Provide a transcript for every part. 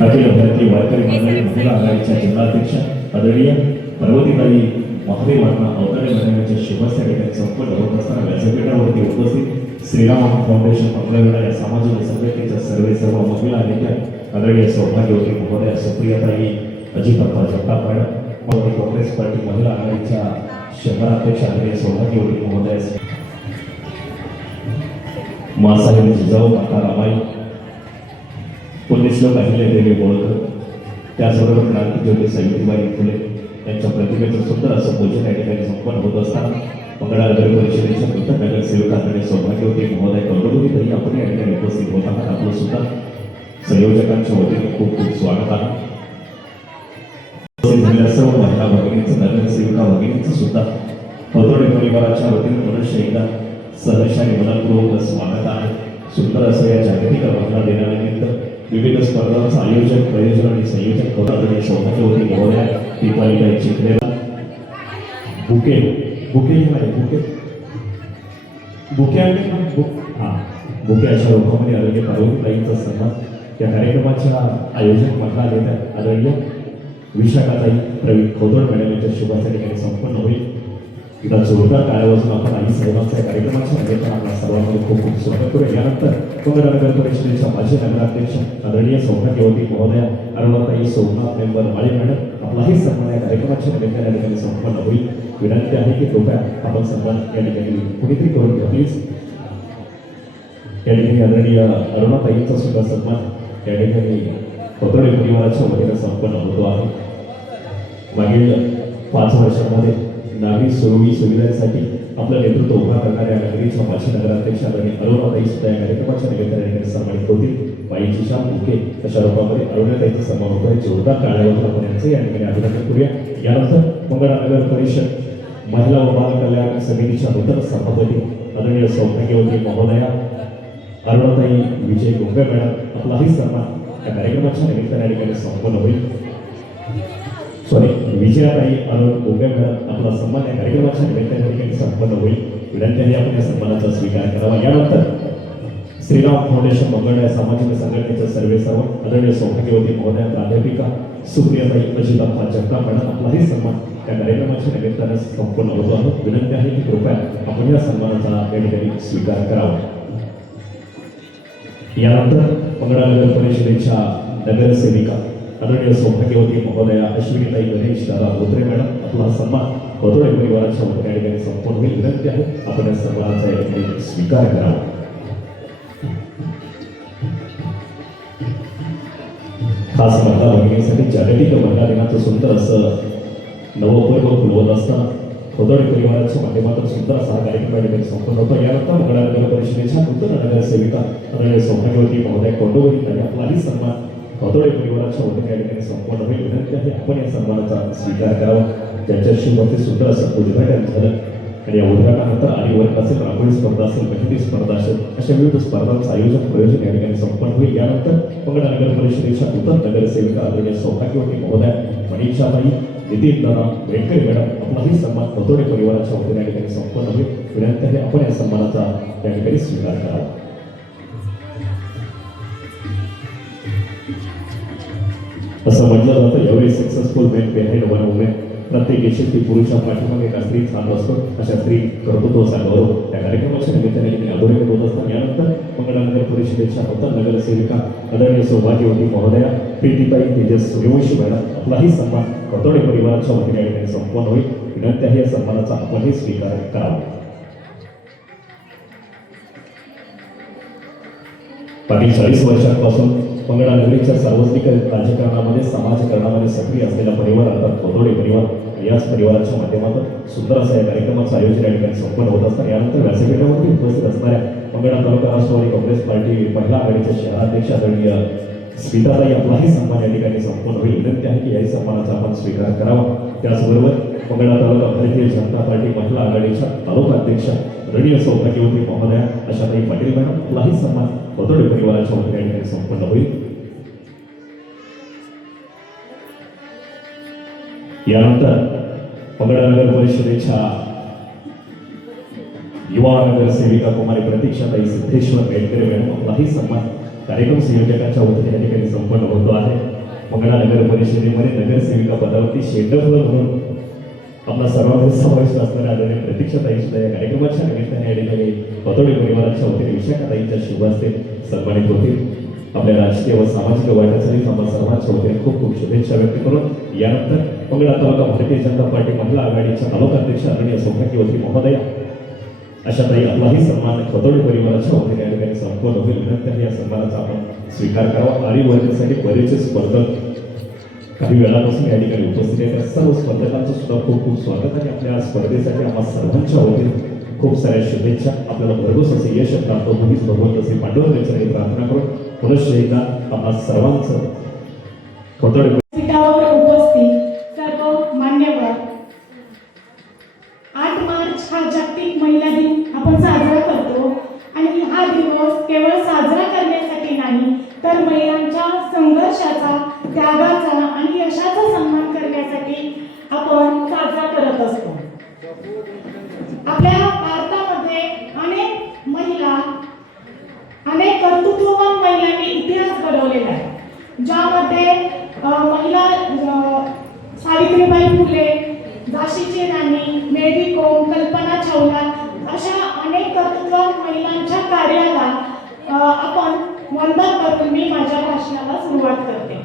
अखिल भारतीय वारकरी मंडळी महिला आघाडीच्या जिल्हाध्यक्ष आदरणीय पर्वतीताई महादेवांना अवतरणी महिन्याच्या शुभेच्छा ठिकाणी संपन्न होत असताना व्यासपीठावरती उपस्थित श्रीराम फाउंडेशन मंगळवेढा या सामाजिक संघटनेच्या सर्व महिला नेत्या आदरणीय सौभाग्यवती महोदया सुप्रियाताई अजितप्पा जगताप मॅडम काँग्रेस पार्टी महिला आघाडीच्या शहराध्यक्ष आदरणीय सौभाग्यवती महोदया मासाहेब जिजाऊ माता रामाई पुण्यश्लोक अहिल्यादेवी बोळकर त्याचबरोबर क्रांतिज्योती सावित्रीबाई फुले यांच्या प्रतिमेचं सुंदर असं पूजन या ठिकाणी संपन्न होत असताना मंगळा नगर परिषदेच्या नूतन नगरसेवक आदरणीय सौभाग्यवती महोदय कौरवतीताई आपण या ठिकाणी उपस्थित होत आहात. आपलं सुद्धा संयोजकांच्या वतीने खूप खूप स्वागत आहे. सर्व महिला भगिनींचं नगरसेविका भगिनींचं सुद्धा पतोडे परिवाराच्या वतीने पुनश्च एकदा सहर्ष आणि मनपूर्वक स्वागत आहे. सुंदर असं या जागतिक महिला दिनानिमित्त विविध स्पर्धांचं आयोजन प्रयोजन आणि संयोजन करून आदरणीय सौभाग्यवती महोदया दीपालीताई चिखलेला बुके बुके बुके बुके आणि बुके अशा रूपामध्ये आदरणीय पार्वतीताईंचा सन्मान या कार्यक्रमाच्या आयोजक मंडळाला नेत्या आदरणीय विशाखाताई प्रवीण खोदड मॅडम यांच्या शुभाच्या ठिकाणी संपन्न होईल. एकदा जोरदार टाळ्यावाजून आपण आई साहेबांच्या या कार्यक्रमाच्या निमित्तानं आपल्या सर्वांमध्ये खूप खूप स्वागत करू. यानंतर मंगळा नगर परिषदेच्या माजी नगराध्यक्ष आदरणीय सौभाग्यवती महोदया अरुणाताई सोमनाथ मेंबर माळी मॅडम आपलाही सन्मान या कार्यक्रमाच्या निमित्ताने या ठिकाणी संपन्न होईल. विनंती आहे की कृपया आपण सन्मान या ठिकाणी कुणीतरी करून घ्या प्लीज. या ठिकाणी आदरणीय अरुणाताईंचा सुद्धा सन्मान या ठिकाणी पतोडे परिवाराच्या वतीने संपन्न होतो आहे. मागील 5 वर्षांमध्ये नागरिक सुविधांसाठी आपलं नेतृत्व उभा करणाऱ्या नगरीच्या माजी नगराध्यक्ष आदरणीय अरुणाताई सुद्धा या कार्यक्रमाच्या निमित्ताने सन्मानित होतील. बाईची शान मुके अशा रूपामध्ये अरुणाताईचा सन्मान होतो आहे. जोरदार टाळ्यावाजून आपण यांचं या ठिकाणी अभिनंदन करूया. यानंतर मंगळा नगर परिषद महिला व बाल कल्याण समितीच्या नूतन सभापती आदरणीय सौभाग्यवती महोदया अरुणाताई विजय गोंगे मॅडम आपलाही सन्मान या कार्यक्रमाच्या निमित्ताने या ठिकाणी संपन्न होईल. विजयाताई अरुण गोंगे मॅडम आपला सन्मान या कार्यक्रमाच्या निमित्ताने ठिकाणी संपन्न होईल. विनंती आहे आपण या सन्मानाचा स्वीकार करावा. यानंतर श्रीराम फाउंडेशन मंगळवेढा सामाजिक संघटनेचे सर्व आदरणीय सौभाग्यवती महोदया प्राध्यापिका सुप्रियाताई अजितप्पा जगताप मॅडम आपलाही सन्मान या कार्यक्रमाच्या निमित्ताने संपन्न होतो आहे. विनंती आहे की कृपया आपण या सन्मानाचा या ठिकाणी स्वीकार करावा. यानंतर मंगळा नगर परिषदेच्या नगरसेविका आदरणीय सौभाग्यवती महोदया अश्विनीताई गणेश दादा बोत्रे मॅडम आपला सन्मान पतोडे परिवाराच्या वतीने या ठिकाणी संपन्न होईल. विनंती आहे आपण या सन्मानाचा या ठिकाणी स्वीकार करावा. खास महिला भगिनीसाठी जागतिक महिला दिनाचं सुंदर असं नवपर्व फुलवत असताना पतोडे परिवाराच्या माध्यमातून सुंदर असा हा कार्यक्रम या ठिकाणी संपन्न होतो. यानंतर मंगळा नगर परिषदेच्या नूतन नगरसेविका आदरणीय सौभाग्यवती महोदया कोंडोवली यांनी आपलाही सन्मान पतोडे परिवाराच्या वतीने या ठिकाणी संपन्न होईल. विनंती आहे आपण या सन्मानाचा स्वीकार करावा. ज्यांच्या शुभते सुंदर असं उद्घाटन झालं आणि या उद्घाटनानंतर आधी वर्ग असेल, रांगोळी स्पर्धा असेल, मेहंदी स्पर्धा असेल अशा विविध स्पर्धांचं आयोजन प्रयोजन या ठिकाणी संपन्न होईल. यानंतर मंगळा नगर परिषदेच्या नूतन नगरसेविका आदरणीय सौभाग्यवती महोदया मनीषाबाई नितीन दादा वेंकटे मॅडम आपलाही सन्मान पतोडे परिवाराच्या वतीने या ठिकाणी संपन्न होईल. विनंती आहे आपण या सन्मानाचा या ठिकाणी स्वीकार करावा. असं म्हटलं जातं एवढे successful main behind one women प्रत्येक यशस्वी पुरुषा पाठीमागे एका स्त्री स्थान असतो. अशा स्त्री कर्तृत्वाचा गौरव त्या कार्यक्रमाच्या निमित्ताने अधोरेखित होत असतात. यानंतर मंगळा नगर परिषदेच्या नूतन नगरसेविका आदरणीय सौभाग्यवती महोदया प्रीतीताई तेजस सूर्यवंशी मॅडम आपलाही सन्मान पतोडे परिवाराच्या वतीने या ठिकाणी संपन्न होईल. विनंती आहे या सन्मानाचा आपणही स्वीकार करावा. मागील 40 वर्षांपासून मंगळा नगरीच्या सार्वजनिक राजकारणामध्ये समाजकारणामध्ये सक्रिय असलेला परिवार अर्थात पतोडे परिवार याच परिवाराच्या माध्यमातून सुंदर असा या कार्यक्रमाचं आयोजन या ठिकाणी संपन्न होत असतात. यानंतर व्यासपीठावरती उपस्थित असणाऱ्या मंगळा तालुका राष्ट्रवादी काँग्रेस पार्टी महिला आघाडीच्या शहराध्यक्ष आदरणीय स्मिताताई आपलाही सन्मान या ठिकाणी संपन्न होईल. विनंती आहे की याही सन्मानाचा आपण स्वीकार करावा. त्याचबरोबर मंगळा तालुका भारतीय जनता पार्टी महिला आघाडीच्या तालुका अध्यक्ष आदरणीय सौभाग्यवती महोदया आशाताई पाटील मॅडम आपलाही सन्मान पतोडे परिवाराच्या वतीने या ठिकाणी संपन्न होईल. यानंतर मंगळा नगर परिषदेच्या युवा नगरसेविका कुमारी प्रतीक्षाताई सिद्धेश्वर बेलकरे मॅडम आपलाही सन्मान कार्यक्रम संयोजकांच्या वतीने या ठिकाणी संपन्न होतो आहे. मंगळा नगर परिषदेमध्ये नगरसेविका पदावरती शेंडफळ म्हणून आपला सर्वांचा समावेश असणाऱ्या आदरणीय प्रतीक्षाताई सुद्धा या कार्यक्रमाच्या निमित्ताने या ठिकाणी पतोडे परिवाराच्या वतीने विशाखाताईंच्या शुभ हस्ते सन्मानित होतील. आपल्या राजकीय व सामाजिक वाटचालीस आम्हा सर्वांच्या वतीने खूप खूप शुभेच्छा व्यक्त करून यानंतर मंगळा तालुका भारतीय जनता पार्टी महिला आघाडीच्या तालुका अध्यक्ष आदरणीय सौभाग्यवती महोदया अशा ताई आपलाही सन्मान खतोडे परिवाराच्या वतीने या ठिकाणी संपूर्ण होईल. विनंती आहे या सन्मानाचा आपण स्वीकार करावा. आरी वर्गासाठी बरेचसे स्पर्धक काही वेळापासून या ठिकाणी उपस्थित आहेत. सर्व स्पर्धकांचं सुद्धा खूप खूप स्वागत आहे. आपल्या स्पर्धेसाठी आम्हा सर्वांच्या वतीने खूप साऱ्या शुभेच्छा. आपल्याला भरघोस असे यश प्राप्त होईल भगवंत असे पांडुरंगाची प्रार्थना करून पुनश्च एकदा आम्हा सर्वांचं खतोडे पीठावर उपस्थित सर्व मान्यवर, 8 मार्च हा जागतिक महिला दिन आपण साजरा करतो आणि हा दिवस केवळ साजरा करण्यासाठी नाही तर महिलांच्या संघर्षाचा, त्यागाचा आणि यशाचा सन्मान करण्यासाठी आपण साजरा करत असतो. आपल्या भारतामध्ये अनेक महिला, अनेक कर्तृत्ववान महिलांनी इतिहास घडवलेला आहे, ज्यामध्ये महिला सावित्रीबाई फुले, झाशीची राणी, मेरी कोम, कल्पना चावला अशा अनेक कर्तृत्ववान महिलांच्या कार्याला आपण वंदन करून मी माझ्या भाषणाला सुरुवात करते.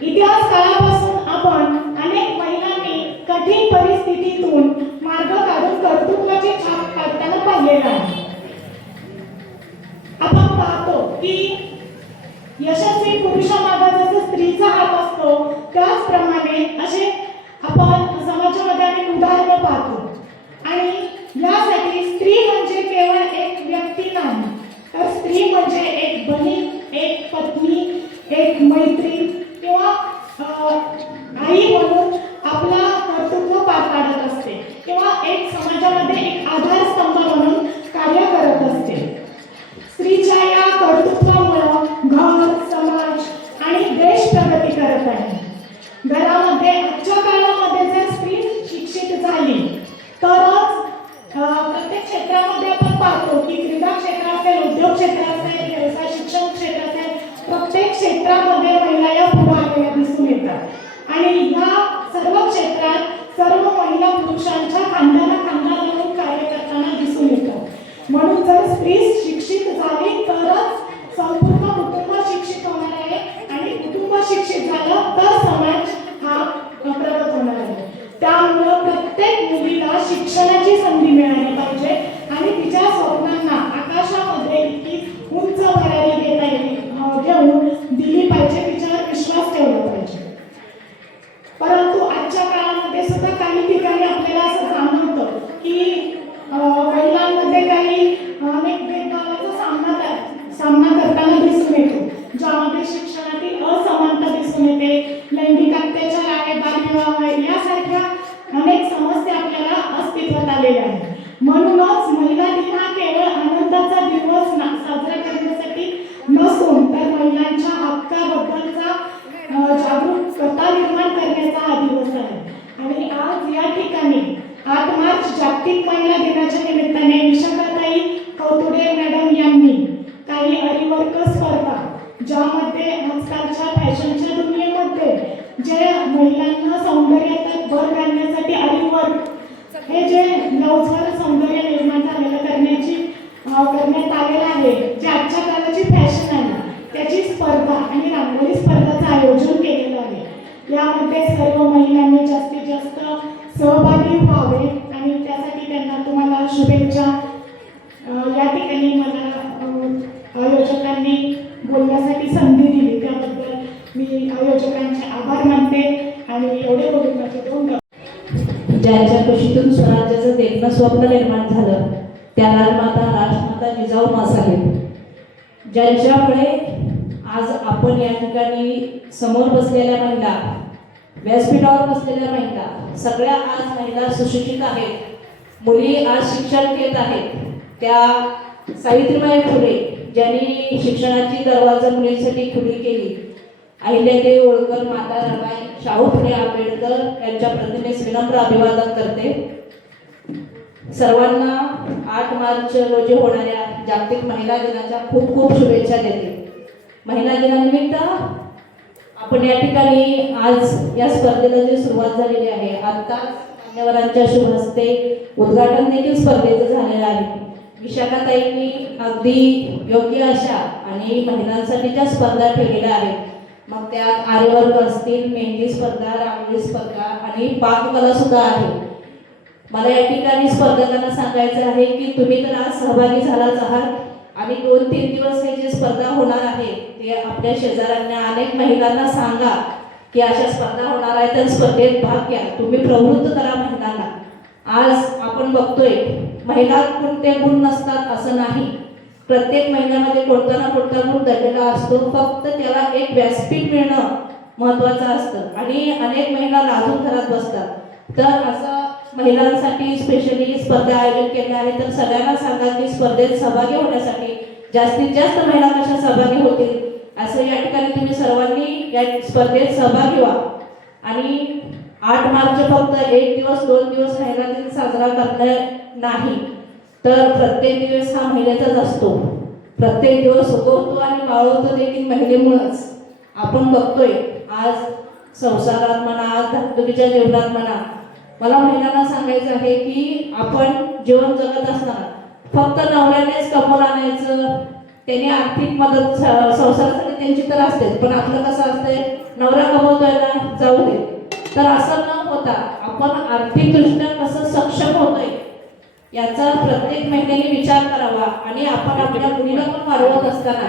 इतिहास काळापासून आपण अनेक महिलांनी कठीण परिस्थितीतून मार्ग काढून कर्तृत्वाची छाप काढताना पाहिलेला आहे. आपण पाहतो की यशस्वी पुरुषामागे जसं स्त्रीचा हात असतो त्याचप्रमाणे असे आपण समाजामध्ये अनेक उदाहरणं पाहतो. आणि यासाठी स्त्री म्हणजे केवळ एक व्यक्ती नाही तर स्त्री म्हणजे एक बहीण, एक पत्नी, एक मैत्रीण किंवा आई म्हणून आपला कर्तृत्व पार पाडत असते किंवा एक समाजामध्ये एक आधारस्तंभ म्हणून कार्य करत असते. स्त्रीच्या या कर्तृत्वामुळे घर, समाज आणि देश प्रगती करत आहे. घरामध्ये आजच्या काळामध्ये जर स्त्री शिक्षित झाली तरच प्रत्येक क्षेत्रामध्ये आपण पाहतो की क्रीडा क्षेत्र असेल, उद्योग क्षेत्र असेल, व्यवसाय शिक्षण क्षेत्र असेल, प्रत्येक क्षेत्रामध्ये महिला या पुढे आलेल्या दिसून येतात आणि या सर्व क्षेत्रात सर्व महिला पुरुषांच्या खांद्याला खांदा लावून कार्य करताना दिसून येतात. म्हणून जर स्त्री शिक्षित झाली तरच संपूर्ण कुटुंब शिक्षित होणार आहे आणि कुटुंब शिक्षित झालं तर समाज हा प्रगत होणार आहे. त्यामुळे प्रत्येक मुलीला शिक्षणाची संधी मिळाली पाहिजे आणि तिच्या स्वप्नांना आकाशामध्ये इतकी उंच भरारी घेऊन दिली पाहिजे, तिच्यावर विश्वास ठेवला पाहिजे. परंतु आजच्या काळामध्ये सुद्धा काही ठिकाणी आपल्याला असं जाणवतं की महिलांमध्ये काही अनेक भेदभावाचा सामना करताना दिसून येतो, ज्यामध्ये शिक्षणातील असमानता दिसून येते, लैंगिक अत्याचार आहे, बालविवाह आहे, यासारख्या अनेक समस्या आपल्याला अस्तित्वात आलेल्या आहेत. म्हणूनच महिला दिन हा केवळ आनंदाचा दिवस साजरा करण्यासाठी नसून तर महिलांच्या हक्काबद्दलचा जागरूकता निर्माण करण्याचा हा दिवस आहे. आणि आज या ठिकाणी 8 मार्च जागतिक महिला दिनाच्या निमित्ताने विशाखाताई कौतुडे मॅडम यांनी काही आरीवर्क स्पर्धा, ज्यामध्ये आजकालच्या फॅशनच्या दुनियेमध्ये जे महिलांना सौंदर्यात भर घालण्यासाठी आरीवर्क हे जे ब्लाउजवर सौंदर्य निर्माण झालेलं करण्यात आलेलं आहे, जे आजच्या काळाची फॅशन आहे, त्याची स्पर्धा आणि रांगोळी स्पर्धाचं आयोजन केलेलं आहे. यामध्ये सर्व महिलांनी जास्तीत जास्त सहभागी व्हावे आणि त्यासाठी त्यांना तुम्हाला शुभेच्छा. या ठिकाणी मला आयोजकांनी बोलण्यासाठी संधी दिली त्याबद्दल मी आयोजकांचे आभार मानते आणि एवढे बोलून माझे 2 ज्यांच्या कुशीतून स्वराज्याचं देखणं स्वप्न निर्माण झालं त्या राजमाता राजमाता जिजाऊ साहेब, ज्यांच्यामुळे आज आपण या ठिकाणी समोर बसलेल्या महिला, व्यासपीठावर बसलेल्या महिला, सगळ्या आज महिला सुशिक्षित आहेत, मुली आज शिक्षण घेत आहेत. त्या सावित्रीबाई फुले ज्यांनी शिक्षणाची दरवाजा मुलींसाठी खुली केली, अहिल्यादेवी होळकर, माता रमाई, शाहू फुले आंबेडकर यांच्या प्रतिमेस विनम्र अभिवादन करते. सर्वांना 8 मार्च रोजी होणाऱ्या जागतिक महिला दिनाच्या खूप खूप शुभेच्छा देते. महिला दिनानिमित्त आपण या ठिकाणी आज या स्पर्धेला जी सुरुवात झालेली आहे, आता मान्यवरांच्या शुभ हस्ते उद्घाटन देखील स्पर्धेचं झालेलं आहे. विशाखाताईंनी अगदी योग्य अशा आणि महिलांसाठीच्या स्पर्धा ठेवलेल्या आहेत. मग त्यात आर्यवर्ग असतील, मेहंदी स्पर्धा, रांगोळी स्पर्धा आणि पाककला सुद्धा आहे. मला या ठिकाणी स्पर्धकांना सांगायचं आहे की तुम्ही तर आज सहभागी झालाच आहात आणि 2-3 दिवस हे जे स्पर्धा होणार आहे ते आपल्या शेजाऱ्यांना, अनेक महिलांना सांगा की अशा स्पर्धा होणार आहेत, तर स्पर्धेत भाग घ्या. तुम्ही प्रवृत्त करा महिलांना. आज आपण बघतोय महिला कोणते गुण नसतात असं नाही. प्रत्येक महिन्यामध्ये कोणता ना कोणता गुण दडलेला असतो. फक्त त्याला एक व्यासपीठ मिळणं महत्त्वाचं असतं आणि अनेक महिला लाजून घरात बसतात. तर असं महिलांसाठी स्पेशली स्पर्धा आयोजित केल्या आहेत. तर सगळ्यांना सांगा की स्पर्धेत सहभागी होण्यासाठी जास्तीत जास्त महिला कशा सहभागी होतील असं या ठिकाणी तुम्ही सर्वांनी या स्पर्धेत सहभागी व्हा. आणि 8 मार्च फक्त 1 दिवस 2 दिवस महिला दिन साजरा करणं नाही, तर प्रत्येक दिवस हा महिलेचाच असतो. प्रत्येक दिवस उगवतो आणि वाळवतो देखील महिलेमुळंच. आपण बघतोय आज संसारात म्हणा, धाकधुकीच्या जीवनात म्हणा, मला महिलांना सांगायचं आहे की आपण जीवन जगत असताना फक्त नवऱ्यानेच कमवून आणायचं, त्याने आर्थिक मदत संसारासाठी त्यांची तर असते, पण आपलं कसं असतंय, नवरा कमवतोय ना जाऊ दे. तर असं न होता आपण आर्थिकदृष्ट्या कसं सक्षम होतोय याचा प्रत्येक महिलेने विचार करावा. आणि आपण आपल्या मुलीला पण वाढवत असताना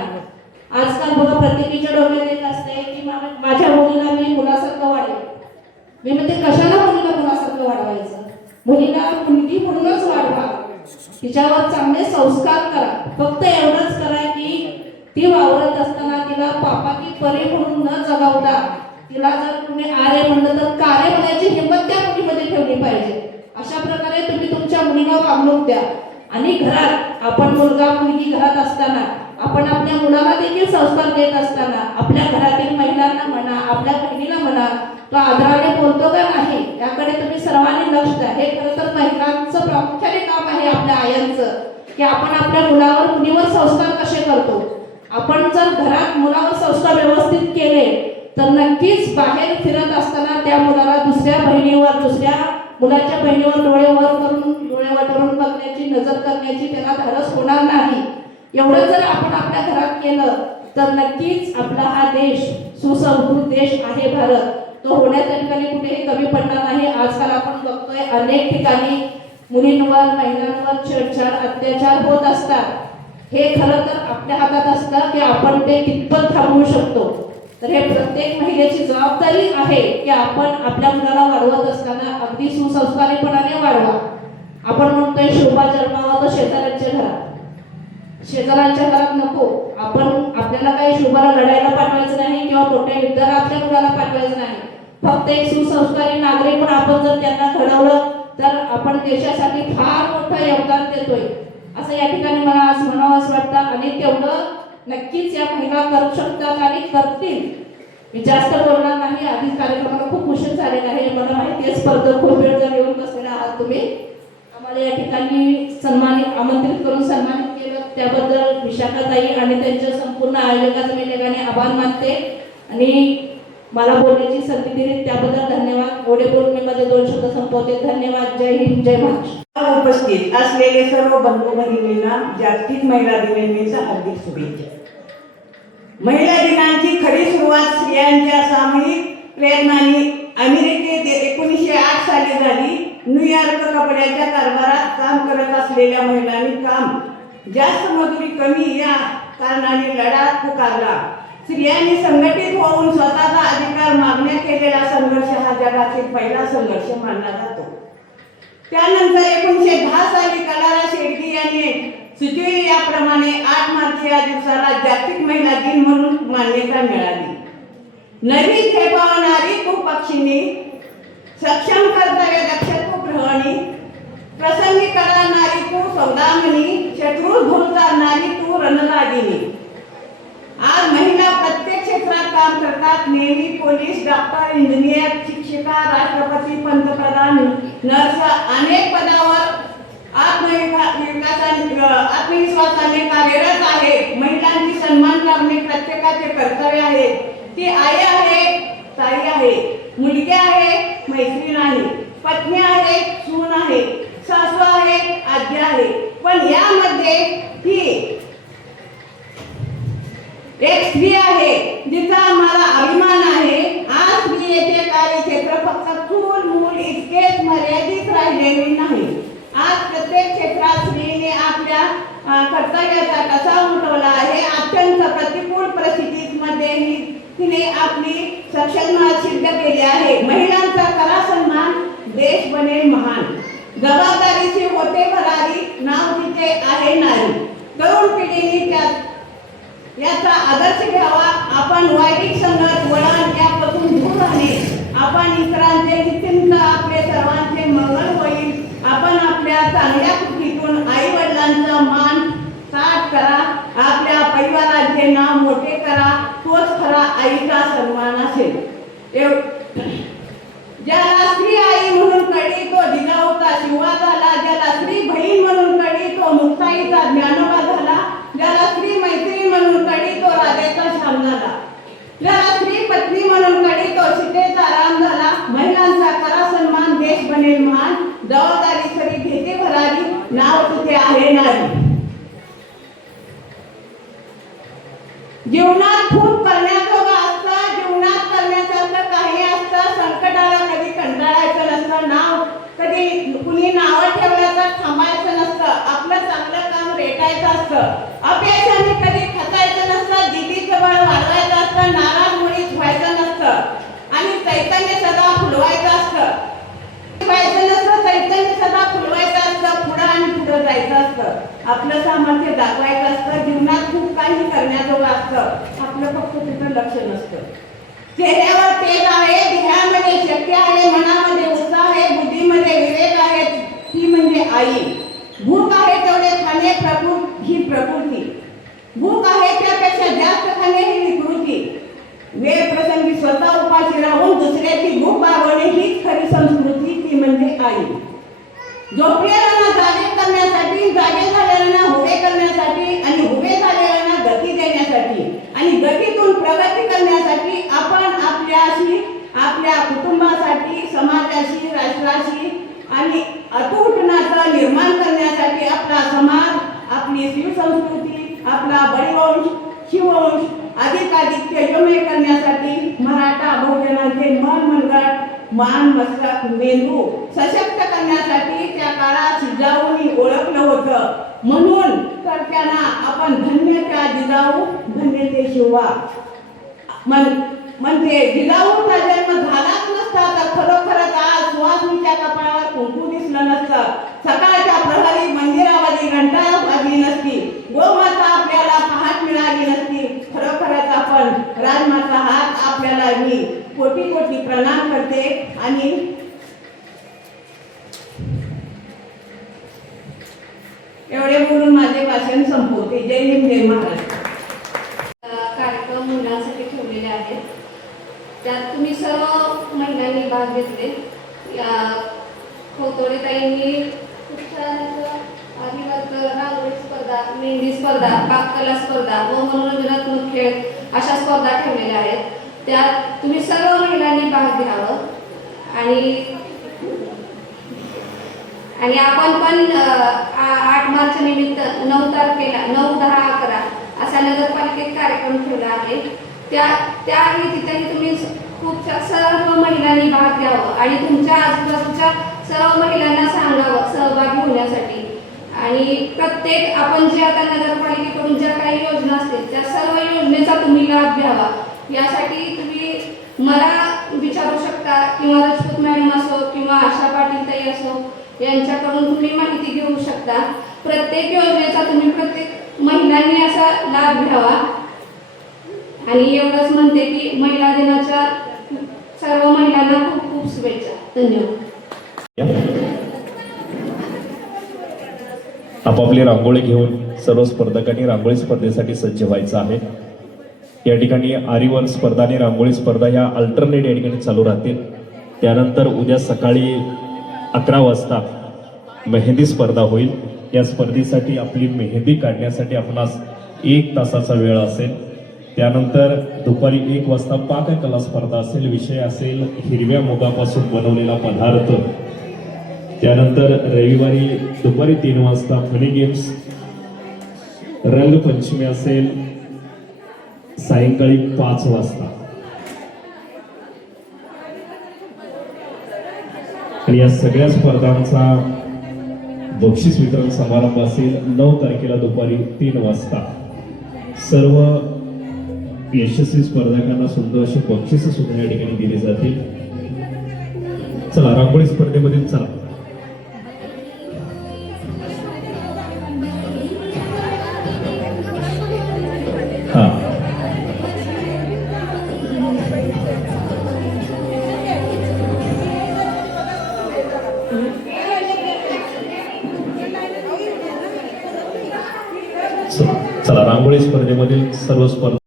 आजकाल बघा प्रत्येकीच्या डोक्यात एक असते की माझ्या मुलीला मी मुलासारखं वाढवेल. मी म्हणते कशाला मुलीला मुलासारखं वाढवायचं? मुलीला मुलगी म्हणूनच वाढवा, तिच्यावर चांगले संस्कार करा. फक्त एवढंच करा की ती वावरत असताना तिला पापाची परी म्हणून न जगवता तिला जर कुणी आरे म्हणलं तर कारे म्हणायची हिंमत त्या मुलीमध्ये ठेवली पाहिजे. अशा प्रकारे तुम्ही तुमच्या मुलीला वागणूक द्या. आणि घरात आपण मुलगा मुलगी घरात असताना आपण आपल्या मुलाला देखील संस्कार देत असताना आपल्या घरातील महिलांना म्हणा, आपल्या बहिणीला म्हणा, तो आदराने बोलतो का नाही याकडे तुम्ही सर्वांनी लक्ष द्या. हे खरं तर महिलांचं प्रामुख्याने काम आहे, आपल्या आयांचं, की आपण आपल्या मुलीवर संस्कार कसे करतो. आपण जर घरात मुलावर संस्कार व्यवस्थित केले तर नक्कीच बाहेर फिरत असताना त्या मुलाला दुसऱ्या बहिणीवर, दुसऱ्या मुलाच्या बहिणीवर डोळे वटवून बघण्याची, नजर करण्याची त्याला धाडस होणार नाही. एवढं जर आपण आपल्या घरात केलं तर नक्कीच आपला हा देश सुसंस्कृत देश आहे भारत, तो होण्याच्या ठिकाणी कुठेही कमी पडणार नाही. आजकाल आपण बघतोय अनेक ठिकाणी मुलींवर, महिलांवर छेडछाड, अत्याचार होत असतात. हे खरं तर आपल्या हातात असतं की आपण ते कितपत थांबवू शकतो. तर हे प्रत्येक महिलेची जबाबदारी आहे की आपण आपल्या मुलाला वाढवत असताना अगदी सुसंस्कारीपणाने वाढवा. आपण म्हणतोय शोभा जन्मावा तर शेजाऱ्यांच्या घरात, शेजाऱ्यांच्या घरात नको. आपण आपल्याला काही शुभाला लढायला पाठवायचं नाही किंवा मोठ्या युद्धाला आपल्या मुलाला पाठवायचं नाही. फक्त एक सुसंस्कारी नागरिक म्हणून आपण जर त्यांना घडवलं तर आपण देशासाठी फार मोठं योगदान देतोय असं या ठिकाणी मला आज म्हणावंच वाटतं. आणि तेवढं नक्कीच या महिला करू शकतात आणि करतील. मी जास्त बोलणार नाही, आधीच कार्यक्रमाला खूप उशीर झालेला आहे. मला माहिती आहे स्पर्धक खूप वेळ जर येऊन बसलेला आहात तुम्ही. आम्हाला या ठिकाणी आमंत्रित करून सन्मानित केलं त्याबद्दल विशाखाताई आणि त्यांच्या संपूर्ण आयोजकांचे मी ठिकाणी आभार मानते. आणि मला बोलण्याची संधी दिली त्याबद्दल धन्यवाद. एवढे बोलून मी माझे 2 शब्द संपवते. धन्यवाद. जय हिंद, जय महाराष्ट्र. उपस्थित असलेले सर्व बंधू भगिनींना जागतिक महिला दिनानिमित्त हार्दिक शुभेच्छा. महिला दिनाची खरी सुरुवात स्त्रियांच्या सामूहिक प्रयत्नांनी अमेरिकेत 1908 साली झाली. न्यूयॉर्क कपड्याच्या कारभारात काम करत असलेल्या महिलांनी काम जास्त, मजुरी कमी या कारणाने लढा पुकारला. स्त्रियांनी संघटित होऊन स्वतःचा अधिकार मागण्या केलेला संघर्ष हा जगातील पहिला संघर्ष मानला जातो. त्यानंतर 1910 साली कलारा शेडगी यांनी सुचविले याप्रमाणे 8 मार्च या दिवसाला जागतिक महिला दिन म्हणून मान्यता मिळाली. नवी खेपावणारी तू पक्षिणी, सक्षम कर्तव्य दक्ष तू गृहिणी, प्रसंगी करणारी तू सौदामिनी, शत्रू धुलतारणारी तू रणरागिणी. आज महिला प्रत्येक क्षेत्रात काम करतात. नेव्ही, पोलीस, डॉक्टर, इंजिनियर, शिक्षिका, राष्ट्रपती, पंतप्रधान, नर्स अनेक पदावर आत्मविश्वासाने कार्यरत आहे. महिलांची सन्मान करणे प्रत्येकाचे कर्तव्य आहे. ती आई आहे मुलगी आहे, मैत्रीण आहे, पत्नी आहे, सून आहे, सासू आहे, आजी आहे. पण यामध्ये ही एक स्त्री आहे जिचा आम्हाला अभिमान आहे. आज स्त्रियेचे कार्यक्षेत्र फक्त चूल मूल इतकेच मर्यादित राहिलेले नाही. आज प्रत्येक क्षेत्रात स्त्रीने आपल्या कर्तव्याचा कसा उमटवला आहे. अत्यंत प्रतिकूल परिस्थितीमध्ये तिने आपली सक्षमता सिद्ध केली आहे. महिलांचा करा सन्मान, देश बनेल महान. जबाबदारीचे होते भरारी, नाव तिचे आहे नारी. तरुण पिढीने याचा आदर्श घ्यावा. आपण वाईट संगत वळण यापासून दूर राहणे. आपण इतरांचे निश्चिंत आपले सर्वांचे मंगल होईल. आपण आपल्या चांगल्या कृतीतून आई वडिलांचा मान साठ करा. आपल्या परिवाराचे नाव मोठे करा. तोच खरा आईचा सन्मान असेल. ज्याला स्त्री आई म्हणून कळली तो जिजाऊचा शिवा झाला. ज्याला स्त्री बहीण म्हणून कळली तो मुक्ताईचा ज्ञानोबा झाला. ज्याला स्त्री मैत्री म्हणून कळली तो राधेचा श्याम झाला. ज्याला स्त्री पत्नी म्हणून कळली तो सीतेचा राम झाला. महिलांचा करा सन्मान, देश बनेल महान. जबाबदारी सरी घेते भरारी, नाव तिथे आहे नारी. जीवनात खूप करण्याजोगं असतं. जीवनात करण्यासारखं काही असतं. संकटाला कधी कंटाळायचं नसतं. नाव कधी कुणी नावं ठेवल्याचं थांबायचं नसतं. आपलं चांगलं काम रेटायचं असतं. अपयशाने कधी खचायचं नसतं. जिद्दीचं बळ वाढवायचं असतं. नाराज मुळीच व्हायचं नसतं. आणि चैतन्य सदा फुलवायचं असतं. व्हायचं नसतं, चैतन्य सदा फुलवायचं असतं. पुढं आणि पुढं जायचं असतं. आपलं सामर्थ्य दाखवायचं असतं. जीवनात खूप काही करण्याजोगं असतं. आपलं फक्त तिथं लक्ष नसतं. चेहऱ्यावर तेज आहे, ध्येयामध्ये शक्ती आहे, मनामध्ये उत्साह आहे, बुद्धीमध्ये विवेक आहे. ती म्हणजे आई. भूक आहे तेवढे खाणे ही प्रकृती. भूक आहे त्यापेक्षा जास्त खाणे ही विकृती. वेळ प्रसंगी स्वतः उपाशी राहून दुसऱ्याची भूक भागवणे हीच खरी संस्कृती. ती म्हणजे आई. झोपलेल्यांना जागे करण्यासाठी, जागे झालेल्यांना उभे करण्यासाठी आणि उभे झालेल्यांना गती देण्यासाठी आणि गतीतून प्रगती करण्यासाठी आपण आपल्याशी, आपल्या कुटुंबासाठी, समाजाशी, राष्ट्राशी आणि अतूट नातं निर्माण करण्यासाठी आपला समाज, आपली शिवसंस्कृती, आपला बळीवंश, शिववंश अधिकाधिक तेजोमय करण्यासाठी मराठा बहुजनांचे मन मनगट, मान मस्तक मेंदू सशक्त करण्यासाठी त्या काळात जिजाऊंनी ओळखलं होतं. म्हणून तर त्यांना आपण धन्य त्या जिजाऊ, धन्य ते शिवा म्हणजे जिजाऊचा जन्म झालाच नसता तर खरोखरच आज सुहासिनीच्या कपाळावर कुंकू दिसलं नसतं. सकाळच्या प्रहरी मंदिरामध्ये घंटा वाजली नसती. गोमाता आपल्याला पाहत मिळाली नसती. खरोखरच आपण राजमाता हात आपल्याला मी कोटी कोटी प्रणाम करते. आणि एवढे बोलून माझे भाषण संपवते. जय हिंद, जय महाराष्ट्र. कार्यक्रम मुलांसाठी ठेवलेले आहेत. त्यात तुम्ही सर्व महिलांनी भाग घेतले. या खोतोडे ताईंनी खूप छान आदिवर्ग, रांगोळी स्पर्धा, मेहंदी स्पर्धा, पाककला स्पर्धा व मनोरंजनात्मक खेळ अशा स्पर्धा ठेवलेल्या आहेत. त्यात तुम्ही सर्व महिलांनी भाग घ्यावं. आणि आपण पण 8 मार्च निमित्त 9 तारखेला 9, 10, 11 असा नगरपालिकेत कार्यक्रम ठेवला आहे. त्याही तिथेही तुम्ही खूप सर्व महिलांनी भाग घ्यावं आणि तुमच्या आजूबाजूच्या सर्व महिलांना सांगावं सहभागी होण्यासाठी. आणि प्रत्येक आपण जे आता नगरपालिकेकडून ज्या काही योजना असतील त्या सर्व योजनेचा तुम्ही लाभ घ्यावा. यासाठी तुम्ही मला विचारू शकता किंवा राजपूत मॅडम असो किंवा आशा पाटील ताई असो यांच्याकडून तुम्ही माहिती घेऊ शकता. प्रत्येक योजनेचा तुम्ही प्रत्येक महिलांनी असा लाभ घ्यावा. आणि एवढंच म्हणते की महिला दिनाच्या सर्व महिलांना खूप खूप शुभेच्छा. धन्यवाद. आपापली रांगोळी घेऊन सर्व स्पर्धकांनी रांगोळी स्पर्धेसाठी सज्ज व्हायचं आहे. या ठिकाणी आरीवर्क स्पर्धा आणि रांगोळी स्पर्धा ह्या अल्टरनेट या ठिकाणी चालू राहतील. त्यानंतर उद्या सकाळी 11 वाजता मेहंदी स्पर्धा होईल. या स्पर्धेसाठी आपली मेहंदी काढण्यासाठी आपणास 1 तासाचा वेळ असेल. त्यानंतर दुपारी 1 वाजता पाककला स्पर्धा असेल, विषय असेल हिरव्या मुगापासून बनवलेला पदार्थ. त्यानंतर रविवारी दुपारी 3 वाजता फनी गेम्स, रंगपंचमी असेल सायंकाळी 5 वाजता. आणि या सगळ्या स्पर्धांचा बक्षीस वितरण समारंभ असेल 9 तारखेला दुपारी 3 वाजता. सर्व यशस्वी स्पर्धकांना सुंदर असे बक्षीस सुद्धा या ठिकाणी दिले जातील. चला रांगोळी स्पर्धेमधील चला. हा चला रांगोळी स्पर्धेमधील सर्व स्पर्धा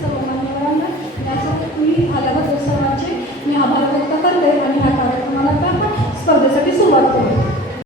सर्व मान्यवरांना यासाठी तुम्ही आल्याबद्दल सर्वांचे मी आभार